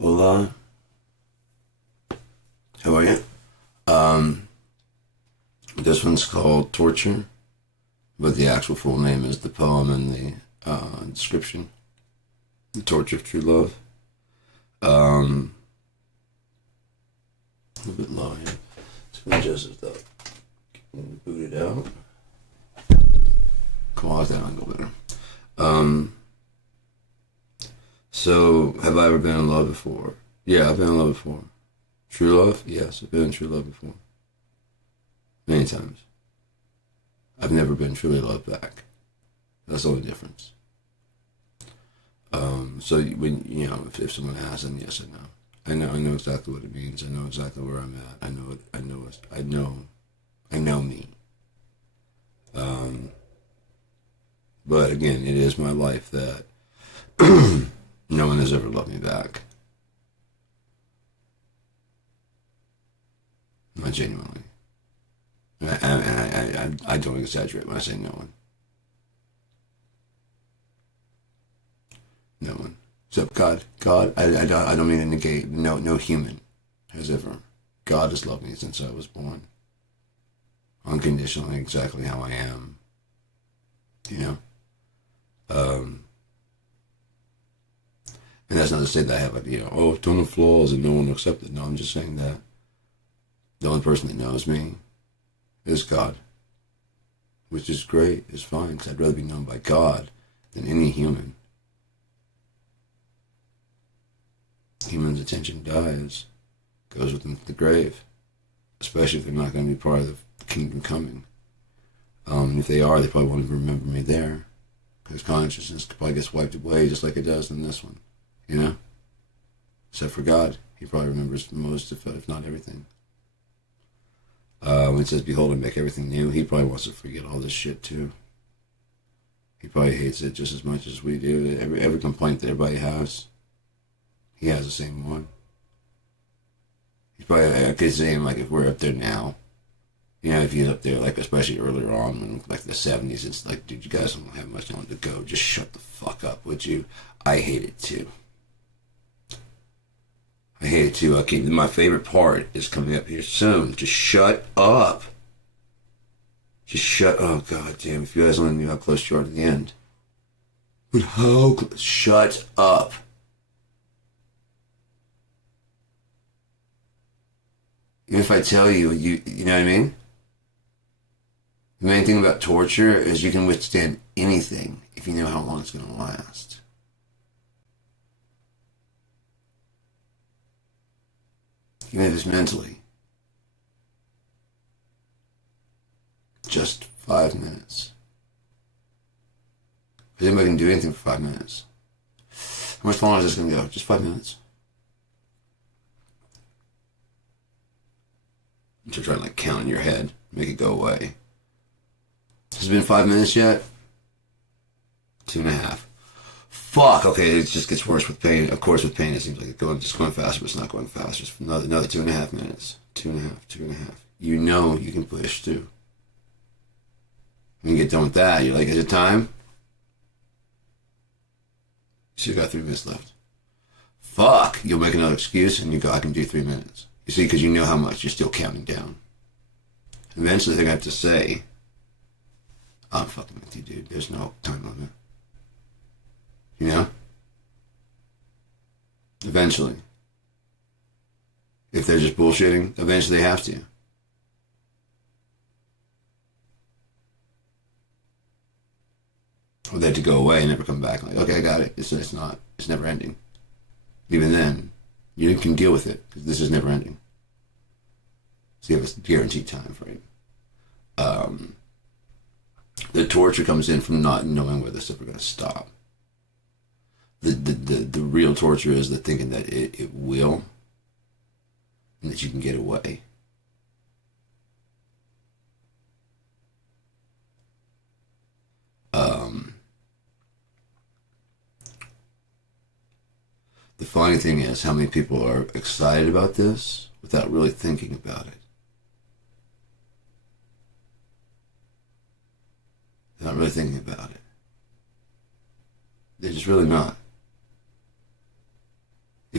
Hola, how are you? Um, this one's called Torture, but the actual full name is the poem and the description. The Torture of True Love. A little bit low here. It's gonna adjust this up. Boot it out. Come on, that angle better. Um, so, have I ever been in love before? Yeah, I've been in love before. True love? Yes, I've been in true love before. Many times. I've never been truly loved back. That's the only difference. So when if someone asks, then yes, I know. I know exactly what it means. I know exactly where I'm at. I know me. But again, it is my life that no one has ever loved me back. Not genuinely. I don't exaggerate when I say no one. No one. Except God. God, I don't mean to negate. No human has ever. God has loved me since I was born. Unconditionally, exactly how I am. You know? And that's not to say that I have a ton of flaws and no one will accept it. No, I'm just saying that the only person that knows me is God. Which is great, it's fine, because I'd rather be known by God than any human. Human's attention dies, goes with them to the grave, especially if they're not going to be part of the kingdom coming. If they are, they probably won't even remember me there, because consciousness probably gets wiped away just like it does in this one, you know? Except for God, he probably remembers most, if not everything. When it says, behold, and make everything new, he probably wants to forget all this shit too. He probably hates it just as much as we do. Every complaint that everybody has, he has the same one. He's probably, I could say him, like, if we're up there now, if he's up there, like, especially earlier on, in, like, the 70s, it's like, dude, you guys don't have much longer to go. Just shut the fuck up, would you? I hate it too. I hate it too. Okay, my favorite part is coming up here soon. Just shut up. Just shut. Oh god damn! If you guys only knew how close you are to the end. But how? Shut up. Even if I tell you, you know what I mean. The main thing about torture is you can withstand anything if you know how long it's going to last. Even if it's mentally. Just 5 minutes. Because anybody can do anything for 5 minutes. How much longer is this going to go? Just 5 minutes. You're trying to like count in your head, make it go away. Has it been 5 minutes yet? 2.5. Fuck, okay, it just gets worse with pain. Of course, with pain, it seems like it's just going faster, but it's not going faster. It's another 2.5 minutes. 2.5. You know you can push through. When you get done with that, you're like, is it time? So you got 3 minutes left. Fuck, you'll make another excuse and you go, I can do 3 minutes. You see, because you know how much you're still counting down. Eventually, they're going to have to say, I'm fucking with you, dude. There's no time limit. You know? Eventually. If they're just bullshitting, eventually they have to. Or they have to go away and never come back. Like, okay, I got it. It's never ending. Even then, you can deal with it, because this is never ending. So you have a guaranteed time frame. The torture comes in from not knowing where this is ever going to stop. The real torture is the thinking that it will, and that you can get away. The funny thing is how many people are excited about this without really thinking about it. They're not really thinking about it. They're just really not.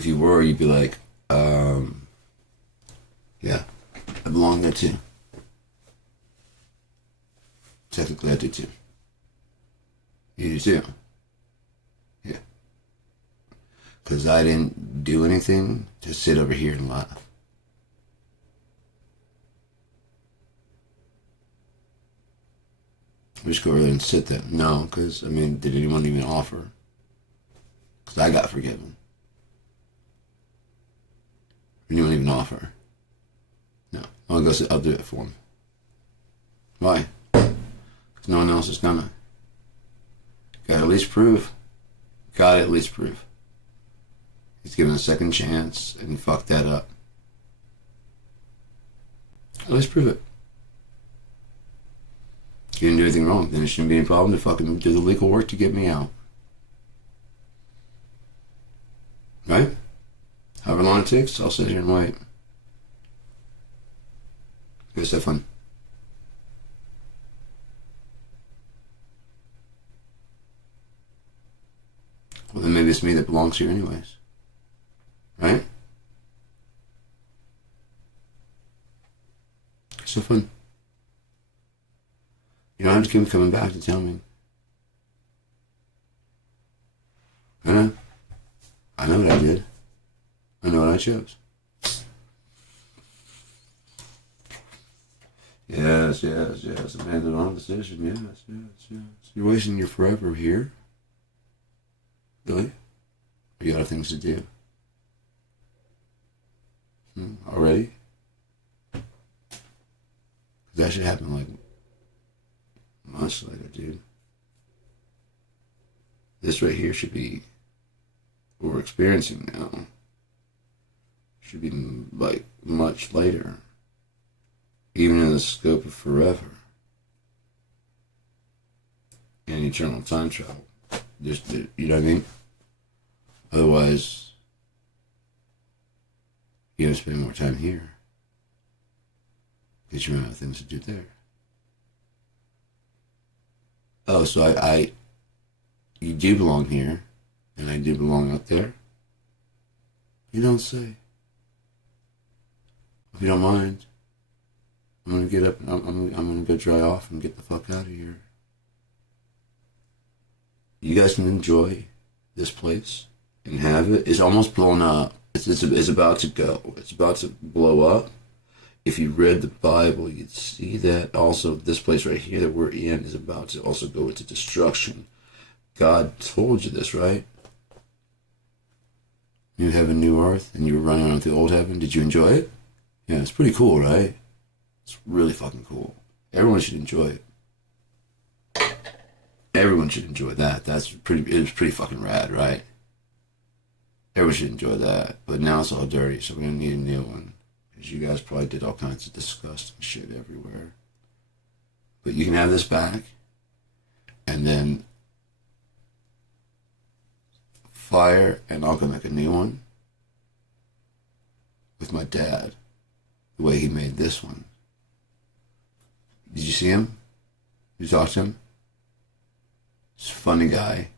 If you were, you'd be like, yeah, I belong there too. Technically, I do too. You do too. Yeah. Because I didn't do anything to sit over here and laugh. We just go over there and sit there. No, because, I mean, did anyone even offer? Because I got forgiven. Anyone even offer? No. I'll go sit, I'll do it for him. Why? Because no one else is gonna. Gotta at least prove. Gotta at least prove. He's given a second chance and he fucked that up. At least prove it. If you didn't do anything wrong, then it shouldn't be any problem to fucking do the legal work to get me out. Right? However long it takes, I'll sit here and wait. You guys have fun. Well, then maybe it's me that belongs here anyways. Right? So fun. You don't have to keep coming back to tell me. I know. I know what I did. I know what I chose. Yes. I made the wrong decision. Yes. You're wasting your forever here. Really? Or you got other things to do? Already? Because that should happen like much later, dude. This right here should be what we're experiencing now. Should be like much later. Even in the scope of forever. And eternal time travel. Just, you know what I mean? Otherwise, you're going to spend more time here. Because you run out of things to do there. Oh, so you do belong here, and I do belong out there? You don't say. If you don't mind, I'm going to get up, I'm going to go dry off and get the fuck out of here. You guys can enjoy this place and have it. It's almost blown up. It's about to go. It's about to blow up. If you read the Bible, you'd see that also this place right here that we're in is about to also go into destruction. God told you this, right? New heaven, new earth, and you were running around with the old heaven. Did you enjoy it? Yeah, it's pretty cool, right? It's really fucking cool. Everyone should enjoy it. Everyone should enjoy that. It was pretty fucking rad, right? Everyone should enjoy that. But now it's all dirty, so we're gonna need a new one. Because you guys probably did all kinds of disgusting shit everywhere. But you can have this back. And then fire, and I'll go make a new one. With my dad. The way he made this one. Did you see him? Did you talk to him? He's a funny guy.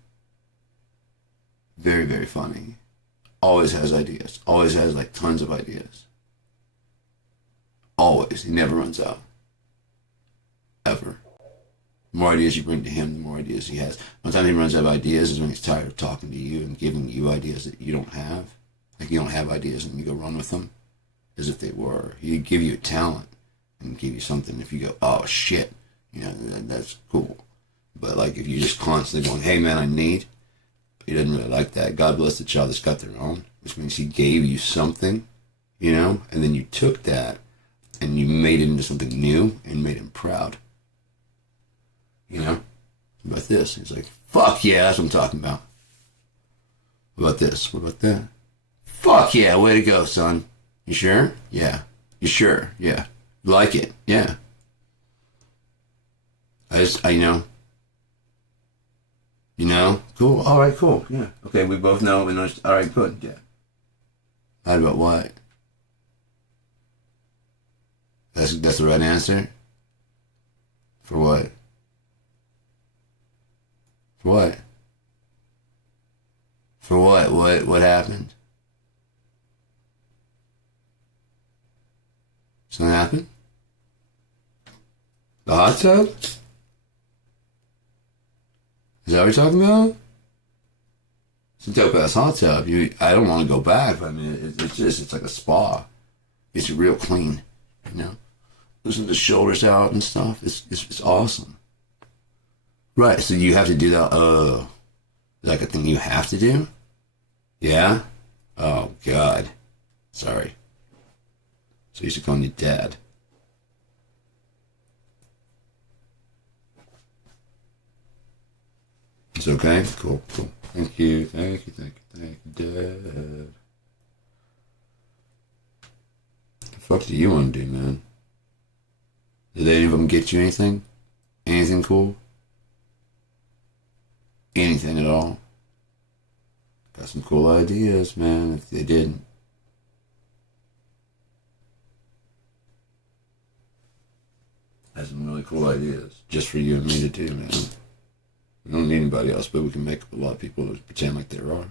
Very, very funny. Always has ideas. Always has like tons of ideas. Always. He never runs out. Ever. The more ideas you bring to him, the more ideas he has. One time he runs out of ideas is when he's tired of talking to you and giving you ideas that you don't have. Like you don't have ideas and you go run with them as if they were. He'd give you a talent and give you something. If you go, oh shit, you know, that's cool. But like if you just constantly going, hey man, I need, he doesn't really like that. God bless the child that's got their own, which means he gave you something, you know, and then you took that and you made it into something new and made him proud. You know? What about this? He's like, fuck yeah, that's what I'm talking about. What about this? What about that? Fuck yeah, way to go, son. You sure? Yeah. You sure? Yeah. You like it? Yeah. You know. You know? Cool. All right, cool. Yeah. Okay, we both know. We know. All right, good. Yeah. Lied about what? That's the right answer? For what? For what? For what? What happened? Something happened? The hot tub? Is that what you're talking about? It's a dope ass hot tub. I don't want to go back. But I mean, it's like a spa. It's real clean, you know. Loosen the shoulders out and stuff. It's awesome. Right. So you have to do that. Oh, like a thing you have to do? Yeah. Oh God. Sorry. So you should call me Dad. It's okay? Cool. Thank you, Dad. The fuck do you want to do, man? Did any of them get you anything? Anything cool? Anything at all? Got some cool ideas, man, if they didn't. Has some really cool ideas just for you and me to do, man. We don't need anybody else, but we can make a lot of people pretend like there are.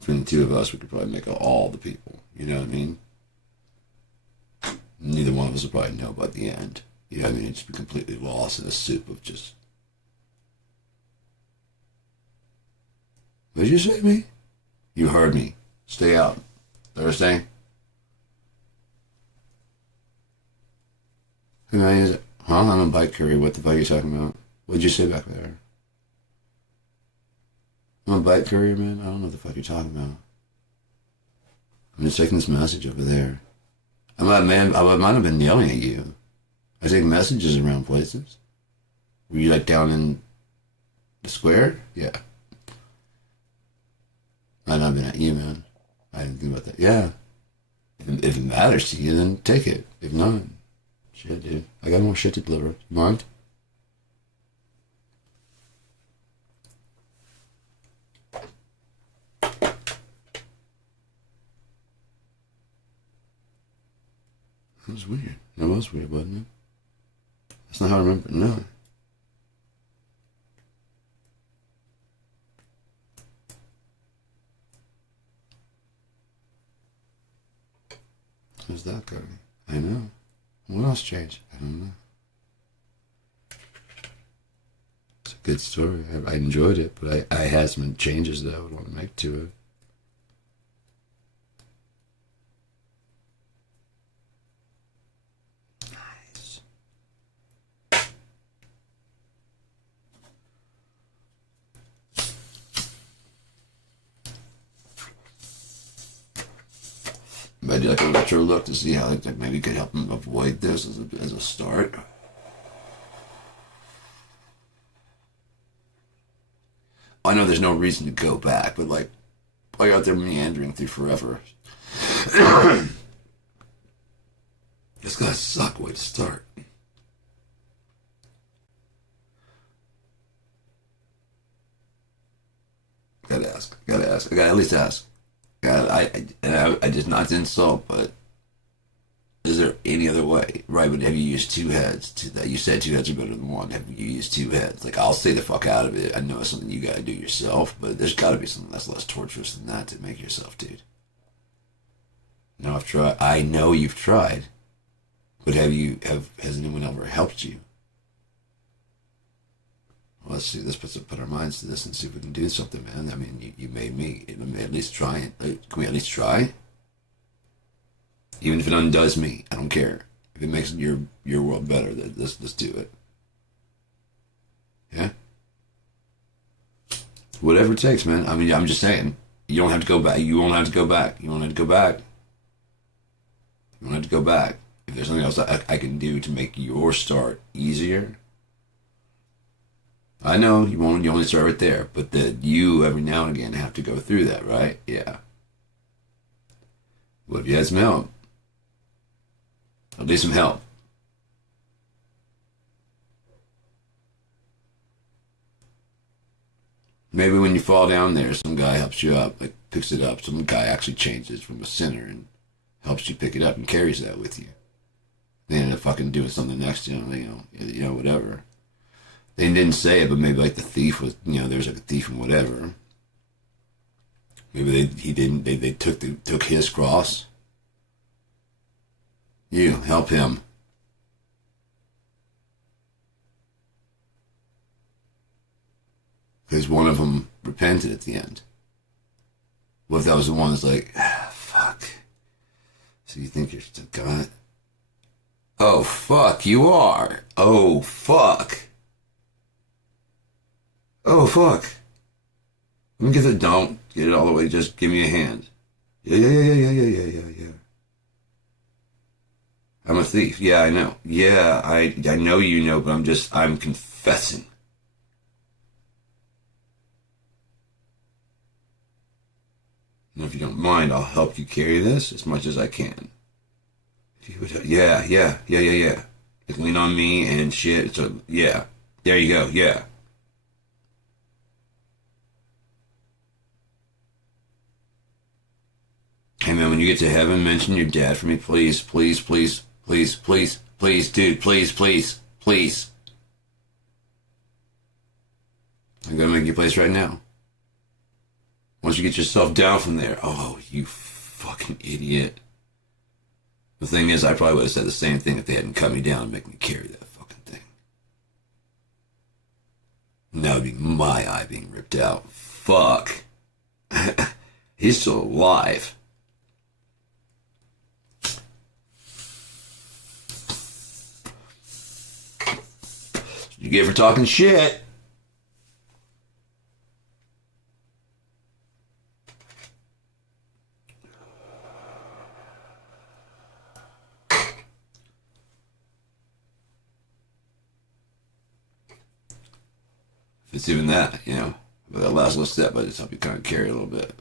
Between the two of us, we could probably make all the people. You know what I mean? Neither one of us will probably know by the end. You know what I mean? Just be completely lost in a soup of just... What did you say to me? You heard me. Stay out. Thursday? Who is it? Huh? I'm a bike courier. What the fuck are you talking about? What did you say back there? I'm a bike courier, man. I don't know what the fuck you're talking about. I'm just taking this message over there. I might have been yelling at you. I take messages around places. Were you like down in the square? Yeah. Might not have been at you, man. I didn't think about that. Yeah. If it matters to you, then take it. If not, shit, dude. I got more shit to deliver. You mind? That was weird. That was weird, wasn't it? That's not how I remember it. No. How's that going? I know. What else changed? I don't know. It's a good story. I enjoyed it, but I had some changes that I would want to make to it. I do like a retro look to see how like maybe could help him avoid this as a start. I know there's no reason to go back, but like while you're out there meandering through forever, it's gonna suck way to start. Gotta ask. I gotta at least ask. God, I just not to insult, but is there any other way? Right, but have you used two heads to that? You said two heads are better than one. Have you used two heads? Like, I'll stay the fuck out of it. I know it's something you gotta do yourself, but there's gotta be something that's less torturous than that to make yourself, dude. No, I've tried. I know you've tried, but has anyone ever helped you? Well, let's see. Let's put our minds to this and see if we can do something, man. I mean, you made me. At least try it. Like, can we at least try? Even if it undoes me, I don't care. If it makes your world better, let's do it. Yeah. Whatever it takes, man. I mean, I'm just saying. You don't have to go back. You won't have to go back. You won't have to go back. You won't have to go back. If there's something else I can do to make your start easier. I know you only start right there, but you every now and again have to go through that, right? Yeah. What if you had some help? At least some help. Maybe when you fall down there, some guy helps you up, like picks it up. Some guy actually changes from a sinner and helps you pick it up and carries that with you. They end up fucking doing something next to you, whatever. They didn't say it, but maybe like the thief was, there's like a thief and whatever. Maybe they took his cross. You help him. Because one of them repented at the end. What if that was the one that's like, fuck. So you think you're still God? Oh, fuck, you are. Oh, fuck. Oh, fuck. Let me get it. Don't get it all the way. Just give me a hand. Yeah. I'm a thief. Yeah, I know. Yeah, I know you know, but I'm confessing. And if you don't mind, I'll help you carry this as much as I can. If you would, yeah. Like, lean on me and shit. So, yeah. There you go. Yeah. Hey, man, when you get to heaven, mention your dad for me, please, please, please, please, please, please, dude, please, please, please. I'm gonna make you a place right now. Once you get yourself down from there, oh, you fucking idiot. The thing is, I probably would have said the same thing if they hadn't cut me down and make me carry that fucking thing. And that would be my eye being ripped out. Fuck. He's still alive. You get for talking shit. If it's even that, you know. But that last little step, I just help you kind of carry a little bit.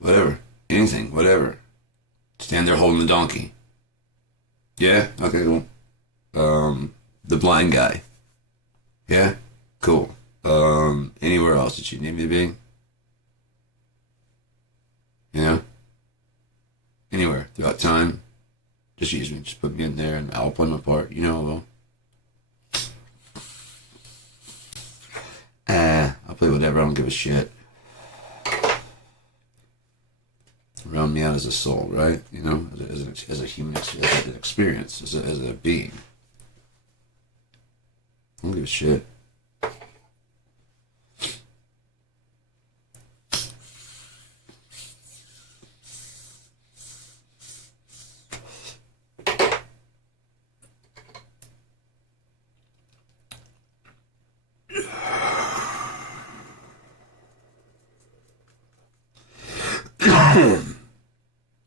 Whatever. Anything. Whatever. Stand there holding the donkey. Yeah? Okay, cool. The blind guy. Yeah? Cool. Anywhere else that you need me to be? You know? Anywhere. Throughout time. Just use me. Just put me in there and I'll play my part. You know I will. I'll play whatever. I don't give a shit. Round me out as a soul, right? You know, as a human, as an experience, as a being. I don't give a shit.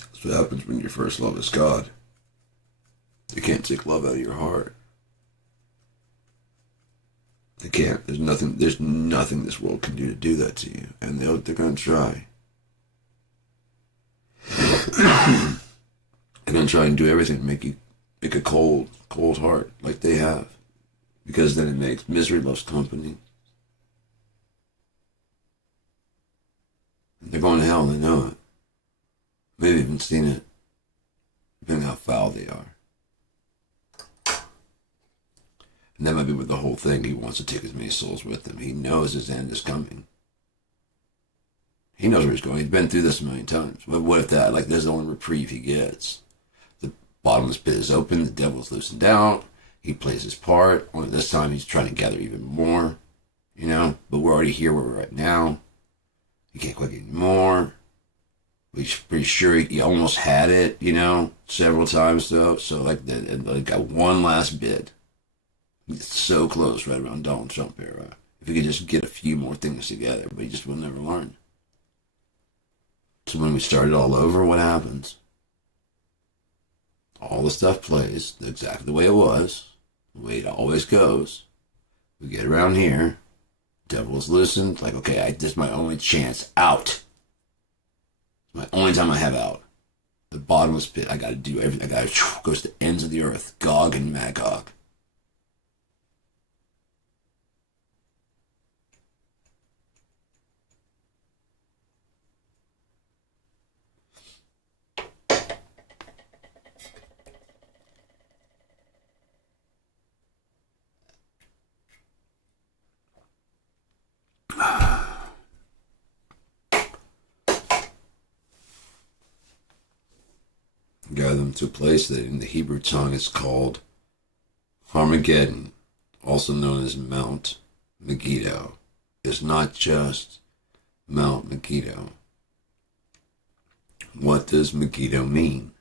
That's what happens when your first love is God. They can't take love out of your heart. They can't. There's nothing this world can do to do that to you. And they're gonna try. They're gonna try and do everything to make a cold heart like they have. Because then it makes misery loves company. And they're going to hell and they know it. Maybe even seen it, depending how foul they are. And that might be with the whole thing. He wants to take as many souls with him. He knows his end is coming. He knows where he's going. He's been through this a million times. But what if that, like, there's the only reprieve he gets? The bottomless pit is open. The devil's loosened out. He plays his part. Only this time he's trying to gather even more, you know? But we're already here where we're at now. He can't quite get any more. We're pretty sure he almost had it, you know, several times though. So like got one last bid. It's so close, right around Donald Trump era. If he could just get a few more things together, but he just will never learn. So when we start it all over, what happens? All the stuff plays exactly the way it was, the way it always goes. We get around here, devil is loosened, like, okay, this is my only chance out. My only time I have out. The bottomless pit. I gotta do everything. I gotta goes to the ends of the earth. Gog and Magog. gather them to a place that in the Hebrew tongue is called Armageddon, also known as Mount Megiddo. It's not just Mount Megiddo. What does Megiddo mean?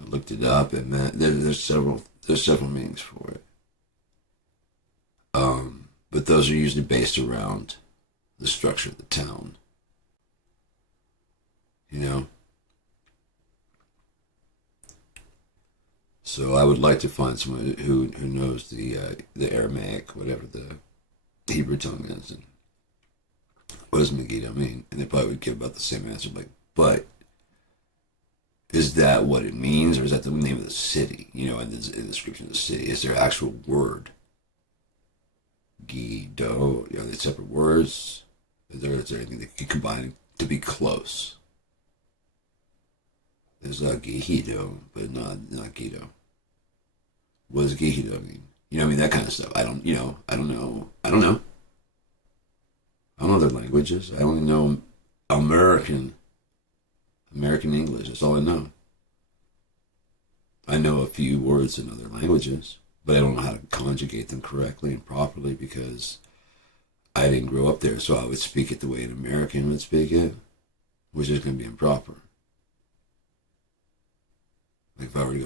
I looked it up, and there's several meanings for it. But those are usually based around the structure of the town. You know? So I would like to find someone who knows the Aramaic, whatever the Hebrew tongue is, and what does Megiddo mean? And they probably would give about the same answer, like, but is that what it means, or is that the name of the city? You know, in the description of the city, is there an actual word? Guido, are they separate words? Is there anything that you combine to be close? There's Guido, but not Guido. What does Guido mean? You know what I mean? That kind of stuff. I don't know. I don't know their languages. I only know American English. That's all I know. I know a few words in other languages, but I don't know how to conjugate them correctly and properly because I didn't grow up there, so I would speak it the way an American would speak it, which is going to be improper. Like if I were to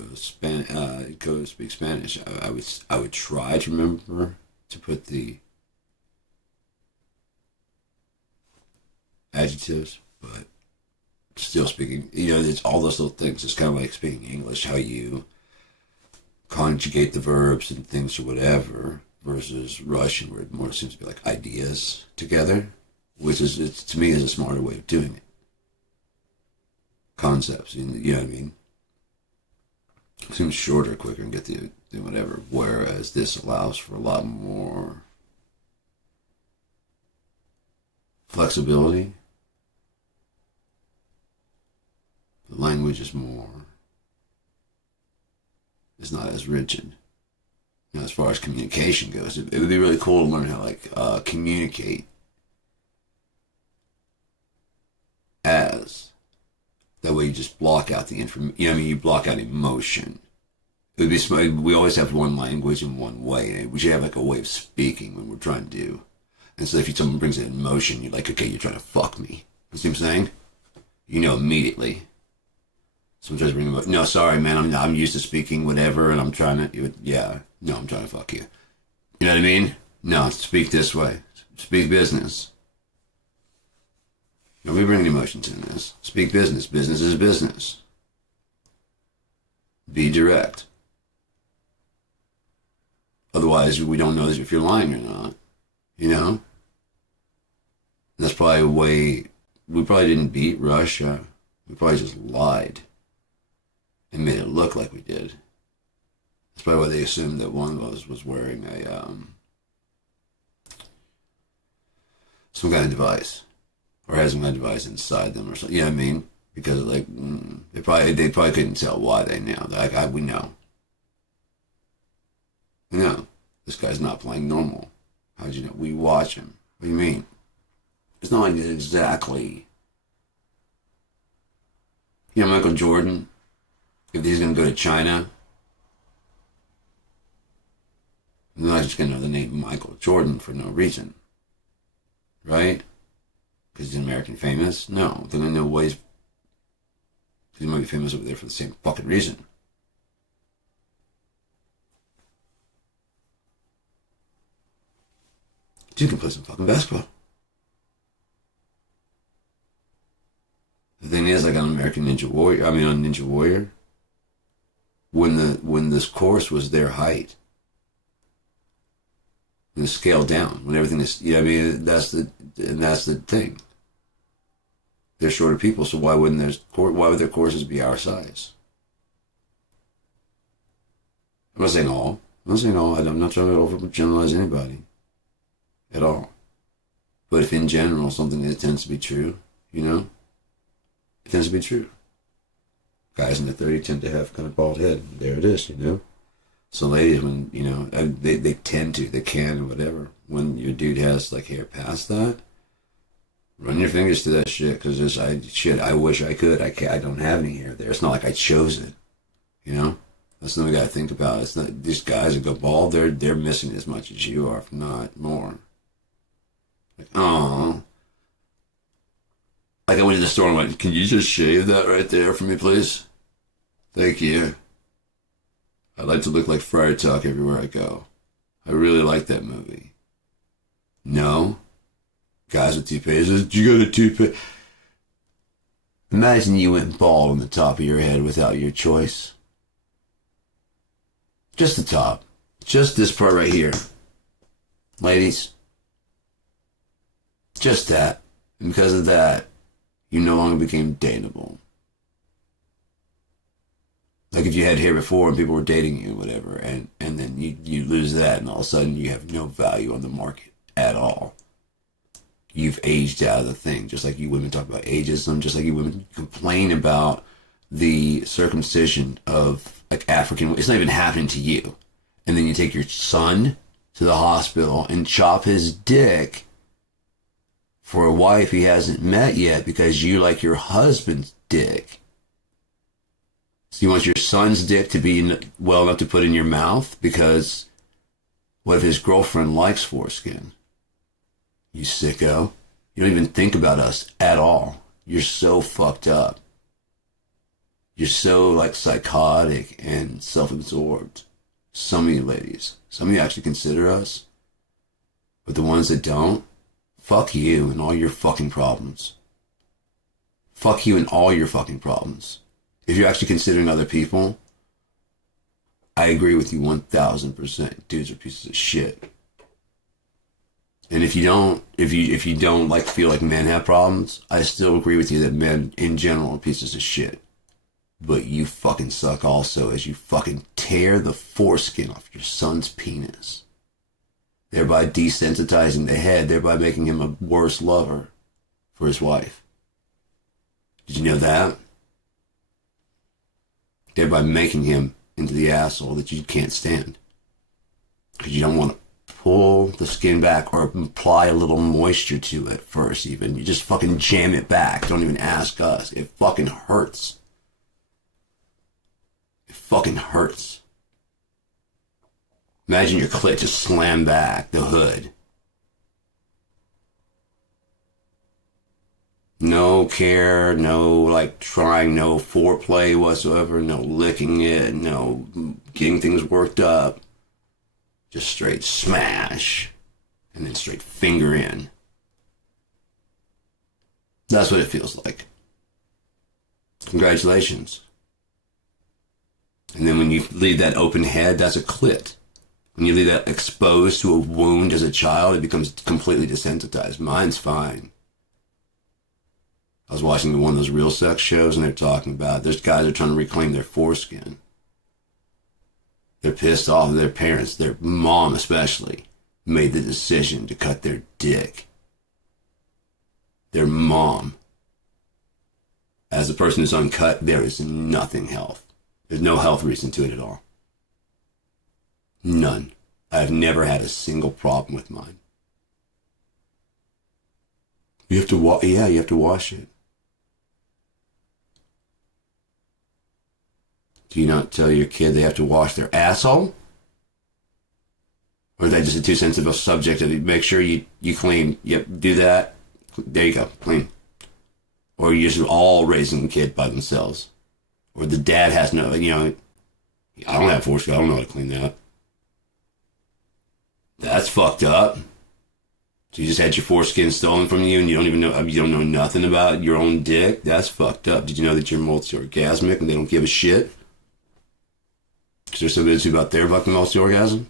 go to speak Spanish, I would try to remember to put the adjectives, but still speaking, it's all those little things. It's kind of like speaking English, how you conjugate the verbs and things or whatever, versus Russian, where it more seems to be like ideas together, which is, to me, is a smarter way of doing it. Concepts, you know what I mean? It seems shorter, quicker, and get the whatever, whereas this allows for a lot more flexibility. The language is not as rigid. As far as communication goes, it would be really cool to learn how to communicate as. That way you just block out the information. You block out emotion. It would be smart. We always have one language and one way. We should have like a way of speaking when we're trying to do. And so if someone brings in emotion, you're like, okay, you're trying to fuck me. You see what I'm saying? Immediately. Someone tries to bring about, no, sorry, man, I'm used to speaking whatever, and I'm trying to, I'm trying to fuck you. You know what I mean? No, speak this way. Speak business. Don't be bringing emotions in this. Speak business. Business is business. Be direct. Otherwise, we don't know if you're lying or not. That's probably a way, we probably didn't beat Russia. We probably just lied and made it look like we did. That's probably why they assumed that one of us was wearing some kind of device, or has some kind of device inside them, or something. You know what I mean? Because they probably couldn't tell why they knew. We know. We know this guy's not playing normal. How'd you know? We watch him. What do you mean? It's not like exactly. Michael Jordan, if he's going to go to China, they're not just going to know the name Michael Jordan for no reason. Right? Because he's American famous? No. They're going to know why he might be famous over there for the same fucking reason. Dude can play some fucking basketball. The thing is, like on Ninja Warrior, when this course was their height, and scaled down, when everything is, that's the thing. They're shorter people, so why would their courses be our size? I'm not saying all. I'm not trying to overgeneralize anybody at all. But if in general something that tends to be true, it tends to be true. Guys in the 30 tend to have kind of bald head. There it is, So ladies, when, they tend to, they can, or whatever. When your dude has like hair past that, Run your fingers through that shit, because I wish I could. I can't. I don't have any hair there. It's not like I chose it. You know, that's something we gotta think about. It's not these guys that go bald. They're missing as much as you are, if not more. Like, oh, like I went to the store and went, "Can you just shave that right there for me, please? Thank you. I like to look like Friar Tuck everywhere I go. I really like that movie." No, guys with toupees. You got a toupee? Imagine you went bald on the top of your head without your choice. Just the top. Just this part right here. Ladies. Just that. And because of that, you no longer became dateable. Like if you had hair before and people were dating you, whatever, and then you lose that and all of a sudden you have no value on the market at all. You've aged out of the thing, just like you women talk about ageism, just like you women complain about the circumcision of like African. It's not even happening to you. And then you take your son to the hospital and chop his dick for a wife he hasn't met yet because you like your husband's dick. So you want your son's dick to be well enough to put in your mouth because what if his girlfriend likes foreskin? You sicko. You don't even think about us at all. You're so fucked up. You're so like psychotic and self-absorbed. Some of you ladies. Some of you actually consider us. But the ones that don't, fuck you and all your fucking problems. Fuck you and all your fucking problems. If you're actually considering other people, I agree with you 1000%. Dudes are pieces of shit. And if you don't like feel like men have problems, I still agree with you that men in general are pieces of shit. But you fucking suck also as you fucking tear the foreskin off your son's penis, thereby desensitizing the head, thereby making him a worse lover for his wife. Did you know that? Thereby making him into the asshole that you can't stand. Because you don't want to pull the skin back or apply a little moisture to it first even. You just fucking jam it back. Don't even ask us. It fucking hurts. It fucking hurts. Imagine your clit just slam back the hood. No care, no like trying, no foreplay whatsoever, no licking it, no getting things worked up. Just straight smash, and then straight finger in. That's what it feels like. Congratulations. And then when you leave that open head, that's a clit. When you leave that exposed to a wound as a child, it becomes completely desensitized. Mine's fine. I was watching one of those real sex shows, and they're talking about there's guys that are trying to reclaim their foreskin. They're pissed off at their parents, their mom especially, made the decision to cut their dick. Their mom. As a person who's uncut, there is nothing health. There's no health reason to it at all. None. I've never had a single problem with mine. You have to you have to wash it. Do you not tell your kid they have to wash their asshole? Or is that just a too sensitive a subject? Make sure you clean. Yep, do that. There you go, clean. Or you're just all raising the kid by themselves. Or the dad has no, I don't have foreskin, I don't know how to clean that. That's fucked up. So you just had your foreskin stolen from you and you don't know nothing about your own dick? That's fucked up. Did you know that you're multi-orgasmic and they don't give a shit? Because they're so busy about their fucking multi-orgasm?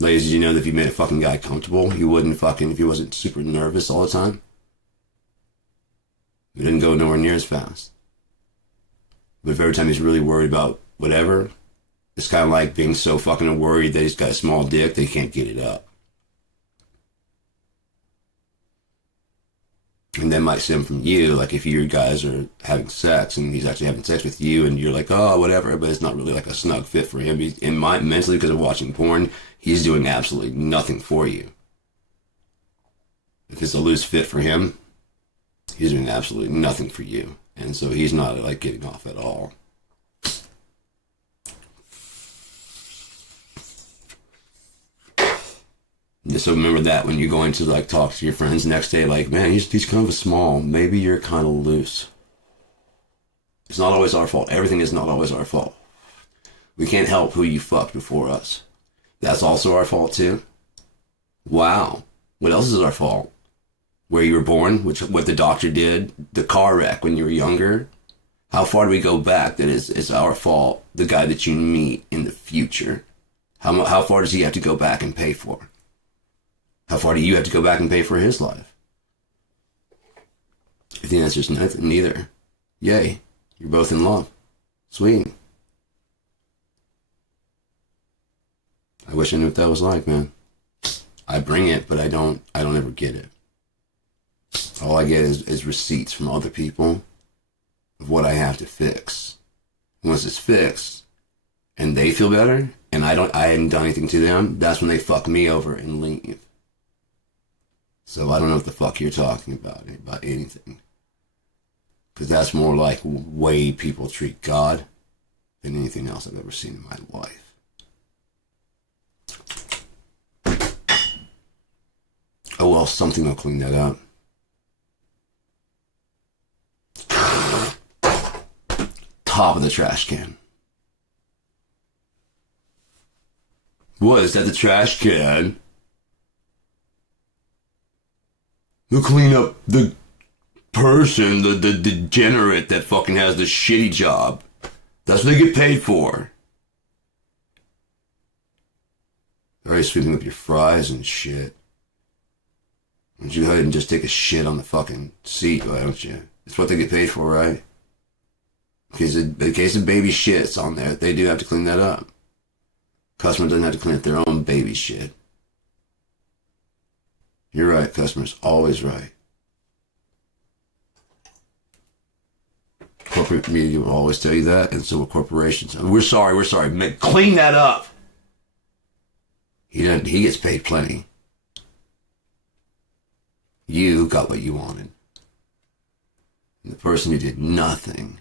Ladies, did you know that if you made a fucking guy comfortable, he wouldn't fucking, if he wasn't super nervous all the time? He didn't go nowhere near as fast. But if every time he's really worried about whatever, it's kind of like being so fucking worried that he's got a small dick, they can't get it up. And that might stem from you, like if you guys are having sex and he's actually having sex with you and you're like, oh, whatever, but it's not really like a snug fit for him. Mentally, because of watching porn, he's doing absolutely nothing for you. if it's a loose fit for him, he's doing absolutely nothing for you. And so he's not like getting off at all. So remember that when you're going to like talk to your friends next day, like, man, he's kind of a small. Maybe you're kind of loose. It's not always our fault. Everything is not always our fault. We can't help who you fucked before us. That's also our fault too. Wow. What else is our fault? Where you were born, what the doctor did, the car wreck when you were younger. How far do we go back that it's our fault, the guy that you meet in the future? How far does he have to go back and pay for? How far do you have to go back and pay for his life? I think that's just neither. Yay. You're both in love. Sweet. I wish I knew what that was like, man. I bring it, but I don't ever get it. All I get is receipts from other people of what I have to fix. Once it's fixed and they feel better and I hadn't done anything to them, that's when they fuck me over and leave. So I don't know what the fuck you're talking about anything. Because that's more like way people treat God than anything else I've ever seen in my life. Oh well, something will clean that up. Top of the trash can. What, is that the trash can? They'll clean up the person, the degenerate that fucking has the shitty job. That's what they get paid for. They're already sweeping up your fries and shit. Why don't you go ahead and just take a shit on the fucking seat, why don't you? That's what they get paid for, right? In case of baby shit's on there, they do have to clean that up. Customer doesn't have to clean up their own baby shit. You're right, customer's always right. Corporate media will always tell you that, and so will corporations. We're sorry. Clean that up. He gets paid plenty. You got what you wanted. And the person who did nothing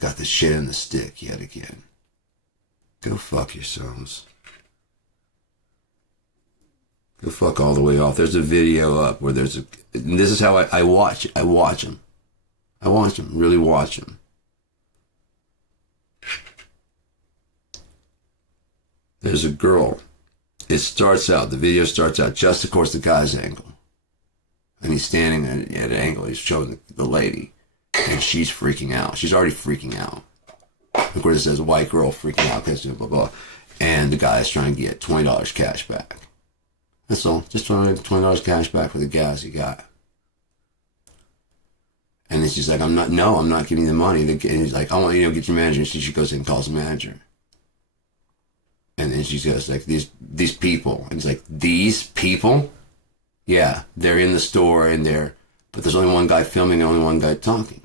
got the shit in the stick yet again. Go fuck yourselves. Go fuck all the way off. There's a video up where this is how I watch it. I watch them. Really watch them. There's a girl. The video starts out just, of course, the guy's angle. And he's standing at an angle. He's showing the lady. And she's freaking out. She's already freaking out. Of course, it says white girl freaking out because blah, blah, blah. And the guy's trying to get $20 cash back. That's all. Just trying to get $20 cash back for the gas he got. And then she's like, I'm not giving you the money. And he's like, I want you to get your manager. And she goes in and calls the manager. And then she goes like, these people. And it's like, these people? Yeah, they're in the store and but there's only one guy filming and only one guy talking.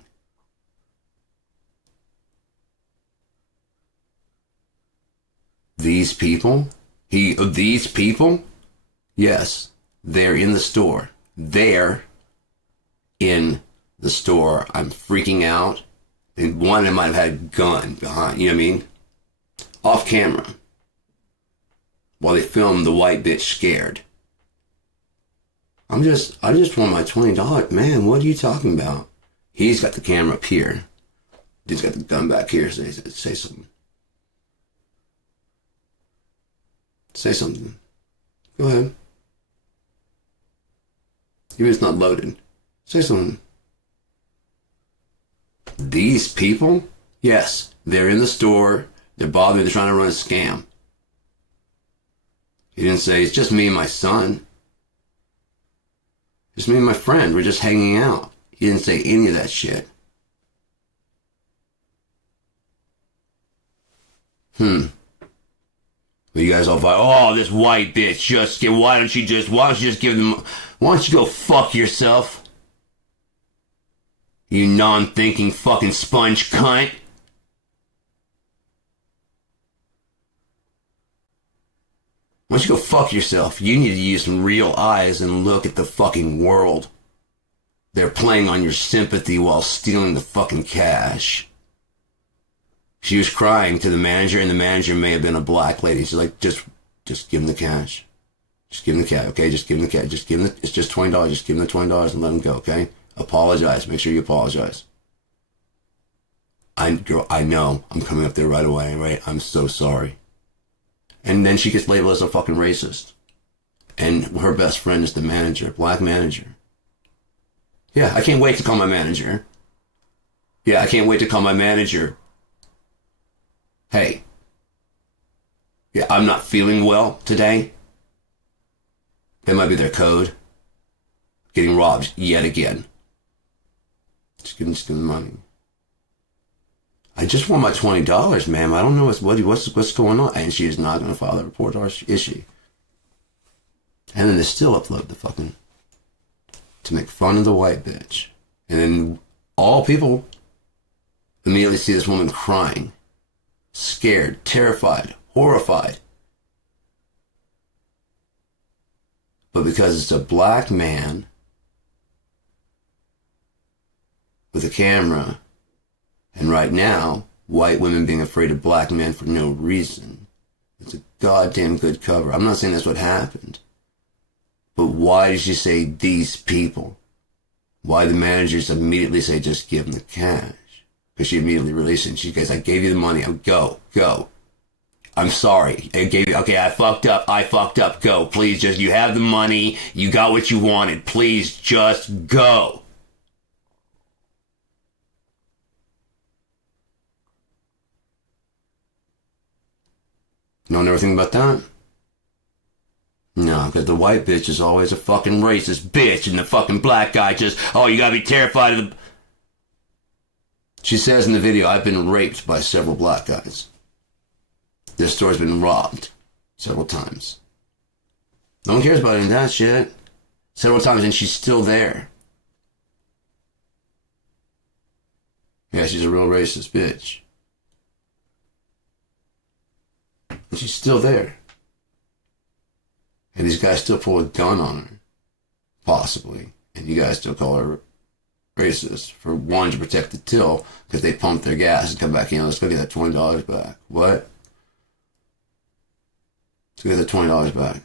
These people? These people? Yes, they're in the store. They're in the store. I'm freaking out. And one of them might have had a gun behind, you know what I mean? Off camera. While they filmed the white bitch scared. I just want my $20. Man, what are you talking about? He's got the camera up here. He's got the gun back here. Say something. Say something. Go ahead. Even if it's not loaded. Say something. These people? Yes, they're in the store. They're bothering. They're trying to run a scam. He didn't say, it's just me and my son. Just me and my friend. We're just hanging out. He didn't say any of that shit. Well, you guys all fight, oh, this white bitch, why don't you just give them, why don't you go fuck yourself? You non-thinking fucking sponge cunt. Why don't you go fuck yourself? You need to use some real eyes and look at the fucking world. They're playing on your sympathy while stealing the fucking cash. She was crying to the manager, and the manager may have been a black lady. She's like, just give him the cash. Just give him the cash, okay? Just give him the cash. Just give him it's just $20. Just give him the $20 and let him go, okay? Apologize. Make sure you apologize. Girl, I know. I'm coming up there right away, right? I'm so sorry. And then she gets labeled as a fucking racist. And her best friend is the manager, black manager. Yeah, I can't wait to call my manager. Yeah, I can't wait to call my manager. Hey. Yeah, I'm not feeling well today. That might be their code. Getting robbed yet again. Just give them the money. I just want my $20, ma'am. I don't know what's going on. And she is not going to file that report, is she? And then they still upload the fucking... to make fun of the white bitch. And then all people immediately see this woman crying. Scared, terrified, horrified. But because it's a black man with a camera, and right now, white women being afraid of black men for no reason, it's a goddamn good cover. I'm not saying that's what happened. But why did she say these people? Why the managers immediately say just give them the cash? Because she immediately released it. And she goes, I gave you the money. Go. I'm sorry. Okay, I fucked up. Go. Please, just, you have the money. You got what you wanted. Please, just go. You don't know everything about that? No, because the white bitch is always a fucking racist bitch, and the fucking black guy just, oh, you gotta be terrified of the... She says in the video, I've been raped by several black guys. This store's been robbed several times. No one cares about any of that shit. Several times, and she's still there. Yeah, she's a real racist bitch. And she's still there. And these guys still pull a gun on her. Possibly. And you guys still call her racist. For one, to protect the till, because they pump their gas and come back in. Let's go get that $20 back. What? Let's go get that $20 back.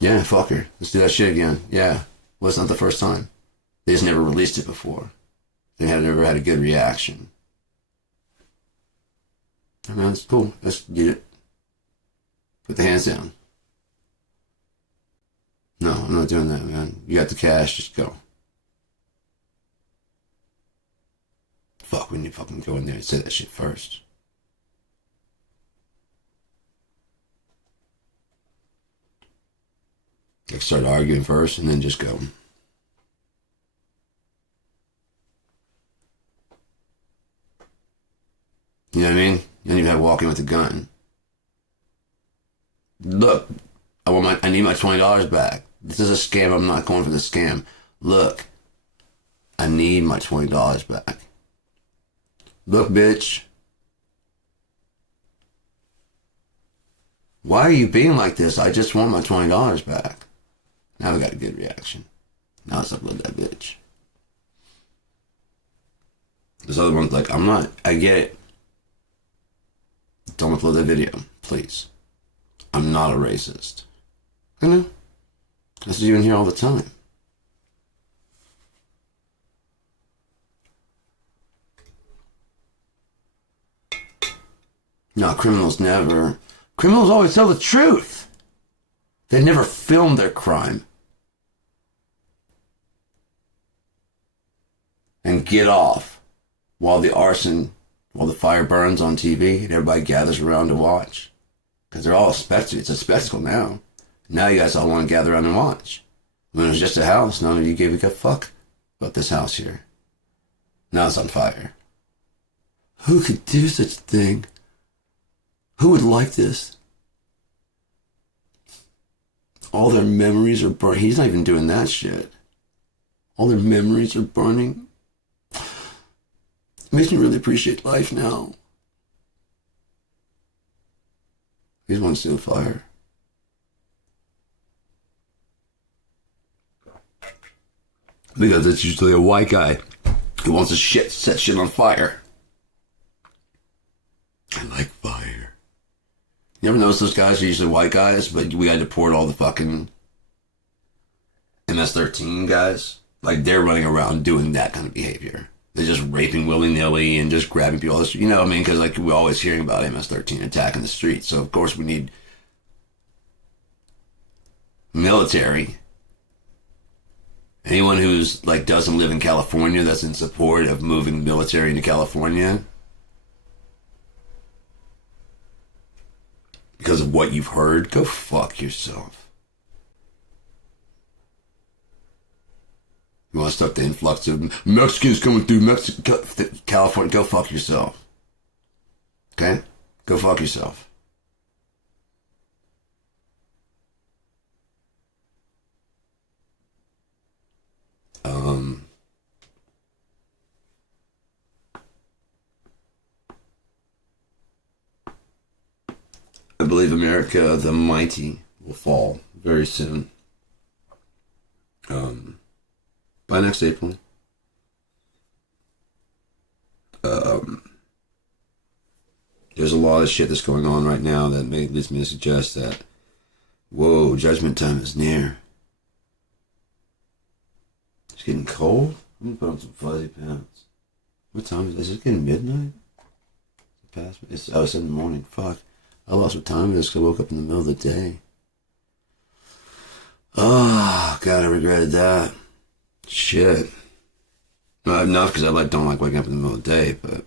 Yeah, fuck her. Let's do that shit again. Yeah. Well, it's not the first time. They just never released it before. They never had a good reaction. I mean, that's cool. Let's get it. Put the hands down. No, I'm not doing that, man. You got the cash, just go. Fuck, we need to fucking go in there and say that shit first. Like, start arguing first and then just go. You know what I mean? You don't even have to walk in with a gun. Look, I need my $20 back. This is a scam. I'm not going for the scam. Look, I need my $20 back. Look, bitch. Why are you being like this? I just want my $20 back. Now we got a good reaction. Now let's upload that bitch. This other one's like, I get it. Don't upload that video, please. I'm not a racist. I know. That's what you hear all the time. No, criminals always tell the truth. They never film their crime. And get off while the fire burns on TV and everybody gathers around to watch. Because they're all it's a spectacle now. Now you guys all want to gather around and watch. When it was just a house, none of you gave a fuck about this house here. Now it's on fire. Who could do such a thing? Who would like this? All their memories are burning. He's not even doing that shit. All their memories are burning. It makes me really appreciate life now. He's one to see the fire. Because it's usually a white guy who wants to set shit on fire. I like fire. You ever notice those guys are usually white guys, but we had to deport all the fucking MS-13 guys? Like, they're running around doing that kind of behavior. They're just raping willy-nilly and just grabbing people. You know what I mean? Because, like, we're always hearing about MS-13 attacking the streets. So, of course, we need military. Anyone who's, like, doesn't live in California that's in support of moving the military into California because of what you've heard, go fuck yourself. You want to start the influx of Mexicans coming through California, go fuck yourself. Okay? Go fuck yourself. I believe America the Mighty will fall very soon. By next April. There's a lot of shit that's going on right now that leads me to suggest that, whoa, judgment time is near. It's getting cold. I'm gonna put on some fuzzy pants. What time is this? Is it getting midnight? It's in the morning. Fuck. I lost what time it is because I woke up in the middle of the day. Oh, God, I regretted that. Shit. Not because I don't like waking up in the middle of the day, but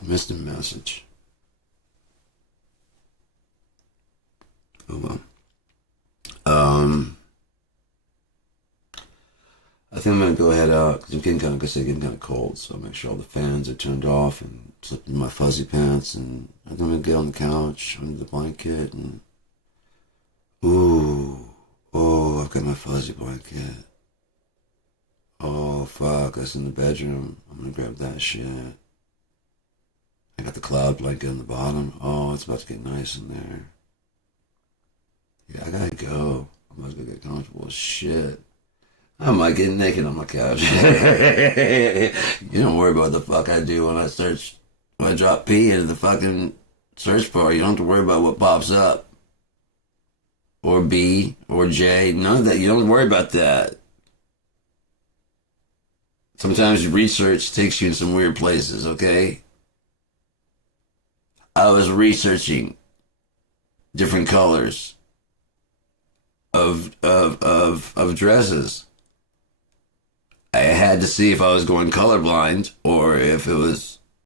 I missed a message. Oh, well. I think I'm going to go head out because I'm getting kind of cold, so I'll make sure all the fans are turned off and slip in my fuzzy pants, and I'm going to get on the couch under the blanket and I've got my fuzzy blanket. Oh, fuck, that's in the bedroom. I'm going to grab that shit. I got the cloud blanket on the bottom. Oh, it's about to get nice in there. Yeah, I gotta go. I'm about to go get comfortable as shit. I might get naked on my couch. You don't worry about what the fuck I do when I drop P into the fucking search bar. You don't have to worry about what pops up. Or B, or J, none of that. You don't worry about that. Sometimes research takes you in some weird places, okay? I was researching different colors of dresses. I had to see if I was going colorblind or if it was